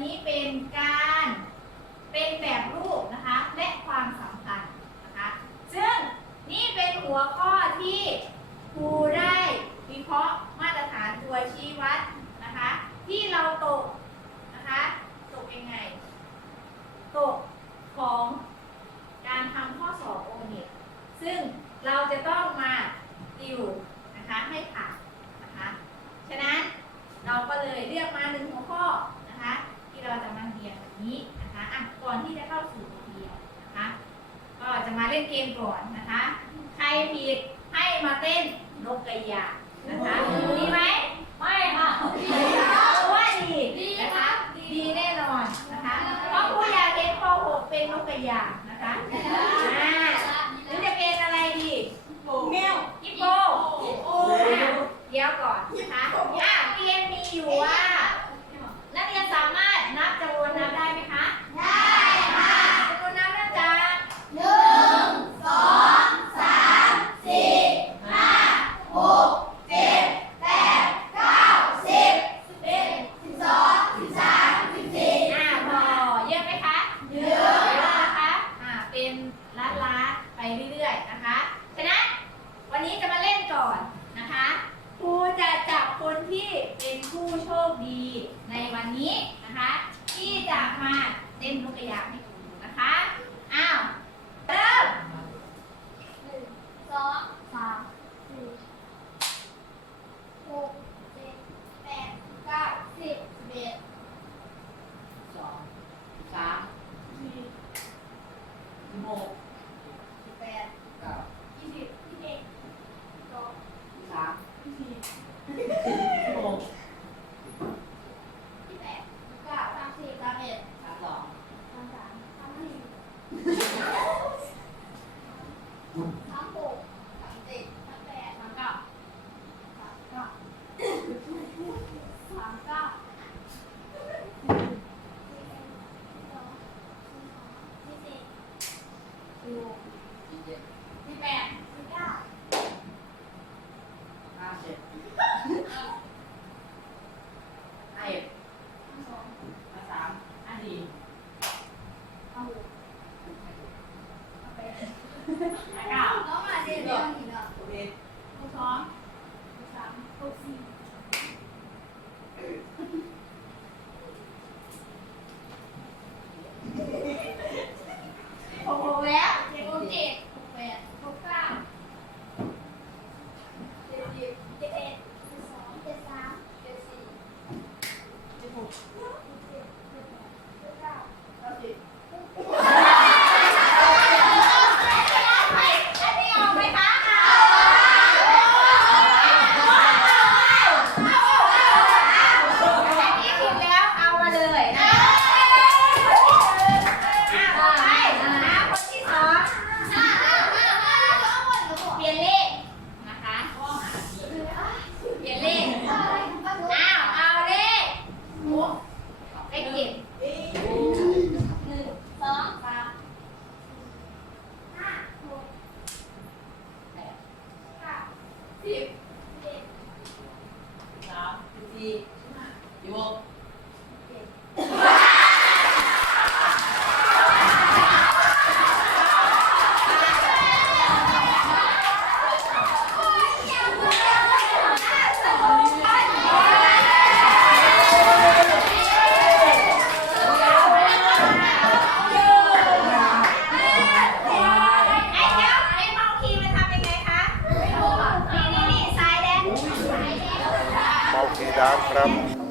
ni นี้นะคะอะก่อนที่จะเข้าสู่บทเรียนนะคะ ก็จะมาเล่นเกมก่อนนะคะ ใครผิดให้มาเต้นนกกระยานะคะดีไหมไม่ค่ะเพราะว่าดีนะคะ ดีแน่นอนนะคะเพราะครูยาเด็อหกเป็นนกกระยานะคะ ไปเรื่อยๆนะคะ ฉะนั้นวันนี้จะมาเล่นก่อนนะคะครูจะจับคนที่เป็นผู้โชคดีในวันนี้นะคะ ที่จะมาเล่นลูกกระยาง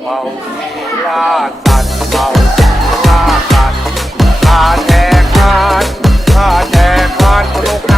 เมาล่าสัตว์เมาล่าสัตว์ฆ่าแทกคานฆ่าแทกคานโรค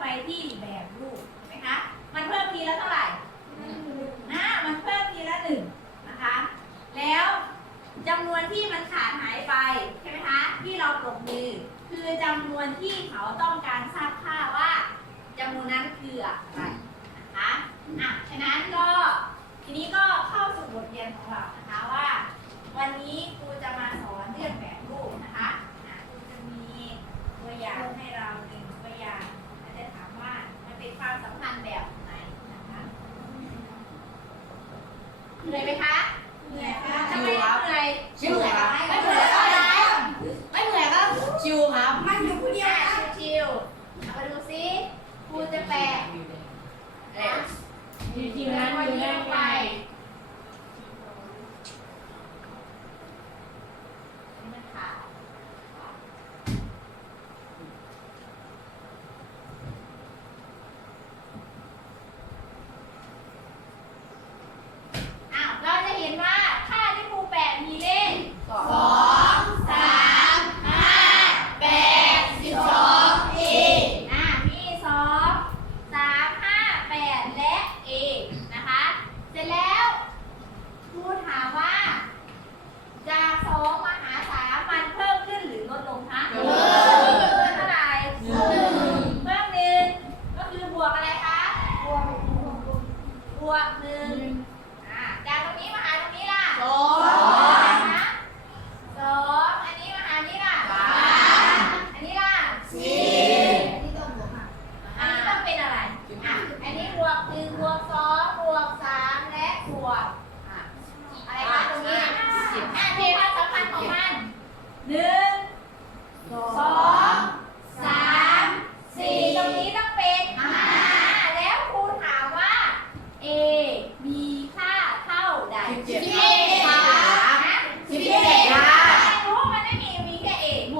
ไปที่แบบรูปไหมคะ มันเพิ่มทีละเท่าไหร่นะมันเพิ่มทีละหนึ่งนะคะ แล้วจำนวนที่มันขาดหายไปใช่ไหมคะ ที่เราปรบมือ คือจำนวนที่เขาต้องการทราบค่าว่าจำนวนนั้นคืออะไรนะคะ อะ ฉะนั้นก็ทีนี้ก็เข้าสู่บทเรียนของเรา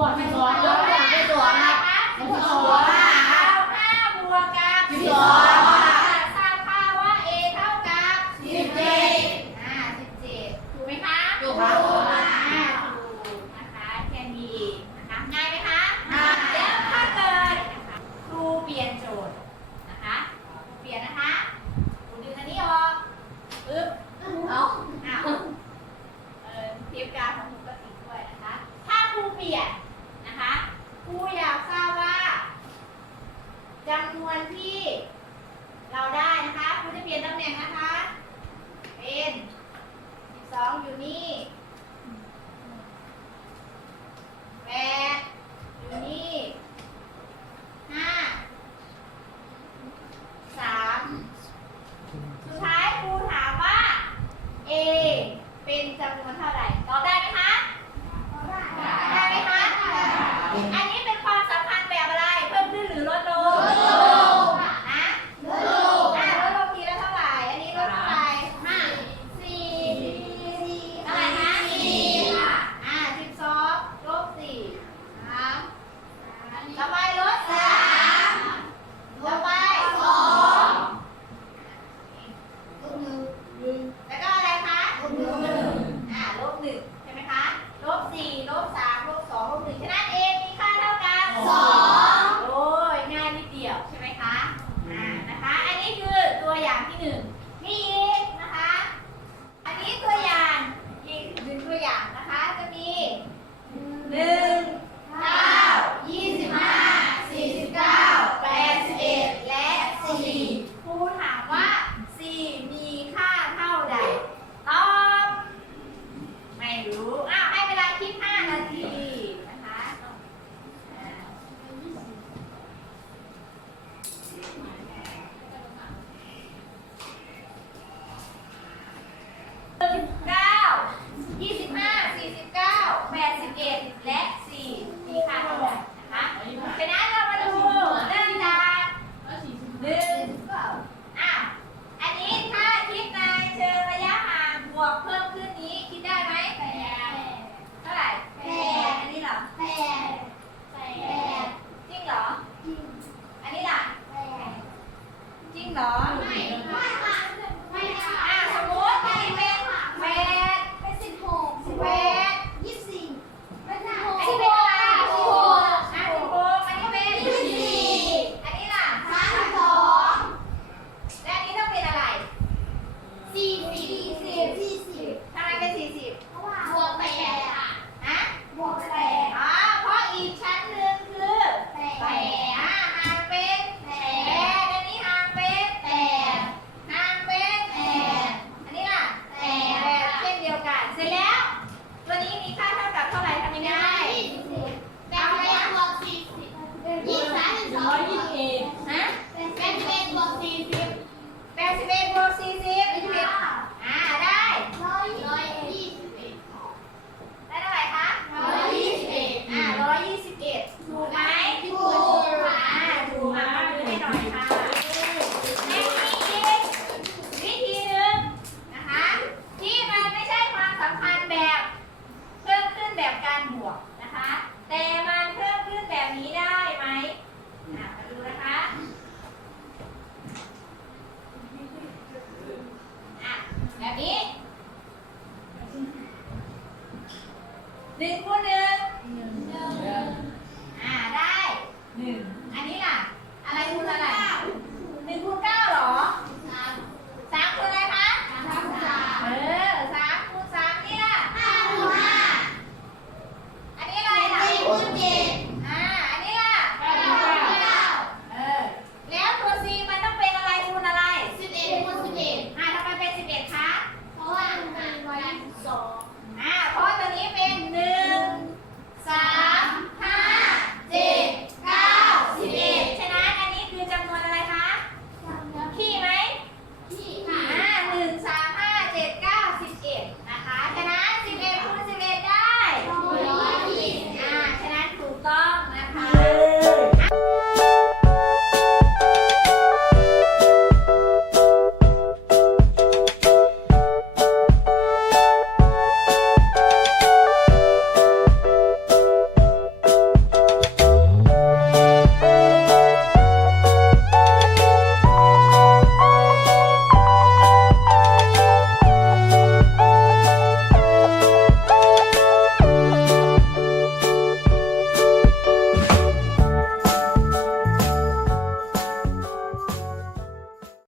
what?